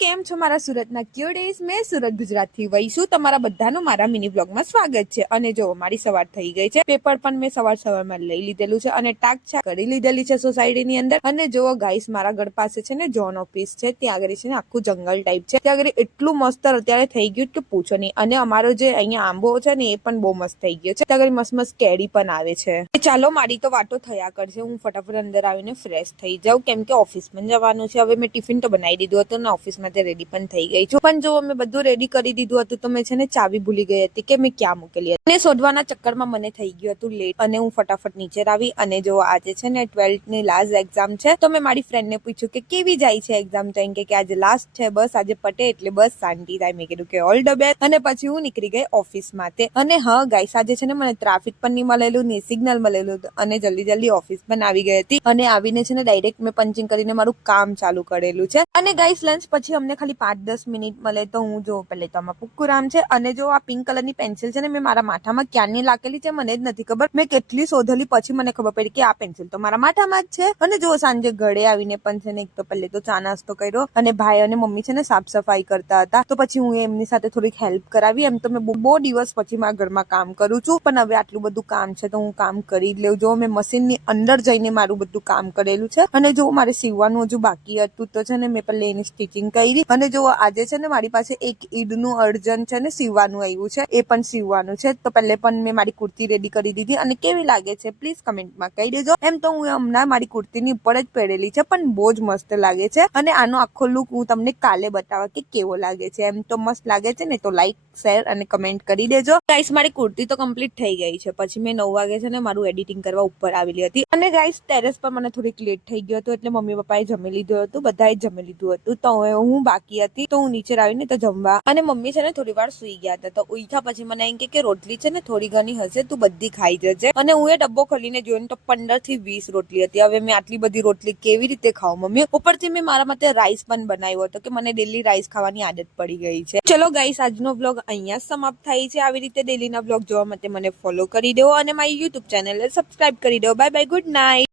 કેમ છો મારા સુરતના ક્યુડીઝ? મેં સુરત ગુજરાતથી વહીશું. તમારા બધાનું મારા મિની બ્લોગમાં સ્વાગત છે. અને જો મારી સવાર થઈ ગઈ છે, પેપર પણ મેં સવારમાં લઈ લીધેલું છે અને ટાક છાક કરી લીધેલી છે સોસાયટીની અંદર. અને જો ગાઈસ, મારા ઘર પાસે છે ને જોન ઓફિસ છે, ત્યાં આગળ છે ને આખું જંગલ ટાઈપ છે. ત્યાં આગળ એટલું મસ્ત અત્યારે થઈ ગયું કે પૂછો નહીં. અને અમારો જે અહીંયા આંબો છે ને એ પણ બહુ મસ્ત થઈ ગયો છે. ત્યાં આગળ મસ્ત કેરી પણ આવે છે. ચાલો, મારી તો વાતો થયા કરશે. હું ફટાફટ અંદર આવીને ફ્રેશ થઈ જાઉં, કેમ કે ઓફિસ માં જવાનું છે. હવે મેં ટિફિન તો બનાવી દીધું હતું ને ઓફિસ માં રેડી પણ થઈ ગઈ છું. પણ જો મેં બધું રેડી કરી દીધું હતું તો મેં છે ને ચાવી ભૂલી ગઈ હતી કે મેં ક્યાં મૂકેલી હતી. અને શોધવાના ચક્કરમાં મને થઈ ગયું હતું લેટ અને હું ફટાફટ નીચે આવી. અને જો આજે છે ને 12th ની લાસ્ટ એક્ઝામ છે, તો મેં મારી ફ્રેન્ડ ને પૂછ્યું કે કેવી જાય છે એક્ઝામ. તો એમ કે આજે લાસ્ટ છે, બસ આજે પટે એટલે બસ શાંતિ થાય. મેં કીધું કે ઓલ ધ બેસ્ટ. અને પછી હું નીકળી ગઈ ઓફિસ માટે. અને હા ગાઈસ, આજે છે ને મને ટ્રાફિક પણ નહીં મળેલું, નહીં સિગ્નલ મળેલું અને જલ્દી ઓફિસ પણ આવી ગઈ હતી. અને આવીને છે ને ડાયરેક્ટ મેં પંચિંગ કરીને મારું કામ ચાલુ કરેલું છે. અને ગાઈસ, લંચ પછી અમને ખાલી 5-10 મિનિટ મળે તો હું જો પહેલે તો આમાં પુક્કુરામ છે. અને જો આ પિંક કલરની પેન્સિલ છે ને મેં મારા માથામાં ક્યારની લાગેલી છે મને જ નથી ખબર. મેં કેટલી શોધેલી, પછી મને ખબર પડી કે આ પેન્સિલ તો મારા માથામાં જ છે. અને જો સાંજે ઘરે આવીને પણ છે ને એક તો પહેલે તો ચા નાસ્તો કર્યો અને ભાઈ અને મમ્મી છે ને સાફ સફાઈ કરતા હતા, તો પછી હું એમની સાથે થોડીક હેલ્પ કરાવી. એમ તો મેં બહુ દિવસ પછી મારા ઘરમાં કામ કરું છું, પણ હવે આટલું બધું કામ છે તો હું કામ કરી જ લઉં. જો મેં મશીનની અંદર જઈને મારું બધું કામ કરેલું છે. અને જો મારે સીવવાનું હજુ બાકી હતું તો છે ને મેં પહેલે એની સ્ટિચિંગ કરી. અને જો આજે છે ને મારી પાસે એક ઈદનું અર્જન્ટ છે ને સીવવાનું આવ્યું છે, એ પણ સીવવાનું છે. તો પહેલે પણ મેં મારી કુર્તી રેડી કરી દીધી. અને કેવી લાગે છે પ્લીઝ કમેન્ટમાં કહી દેજો. એમ તો હું હમણાં મારી કુર્તીની ઉપર જ પહેરેલી છે, પણ બહુ જ મસ્ત લાગે છે. અને આનો આખો લુક હું તમને કાલે બતાવવા કે કેવો લાગે છે. એમ તો મસ્ત લાગે છે ને, તો લાઈક, શેર અને કમેન્ટ કરી દેજો. ગાઈસ, મારી કુર્તી તો કમ્પ્લીટ થઈ ગઈ છે. પછી મેં 9 વાગે છે ને મારું એડિટિંગ કરવા ઉપર આવેલી હતી. અને ગાઈસ, ટેરેસ પર મને થોડીક લેટ થઈ ગયો હતો, એટલે મમ્મી પપ્પાએ જમી લીધું હતું, બધાએ જમી લીધું હતું. તો હવે હું બાકી હતી, તો હું નીચે આવીને તો જમવા. અને મમ્મી છે ને થોડી વાર સુઈ ગયા હતા. તો ઉઠ્યા પછી મને એમ કે રોટલી છે ને થોડી ઘણી હશે, તું બધી ખાઈ જજે. અને હું એ ડબ્બો ખોલીને જોઈને તો 15 થી 20 રોટલી હતી. હવે મેં આટલી બધી રોટલી કેવી રીતે ખાઉં મમ્મી? ઉપરથી મેં મારા માટે રાઈસ પણ બનાવ્યો હતો, કે મને ડેલી રાઈસ ખાવાની આદત પડી ગઈ છે. ચલો ગાઈસ, આજનો વ્લોગ અહીંયા સમાપ્ત થાય છે. આવી રીતે ડેલીના વ્લોગ જોવા માટે મને ફોલો કરી દો અને મારી યુટ્યુબ ચેનલને સબસ્ક્રાઇબ કરી દો. Bye bye, good night.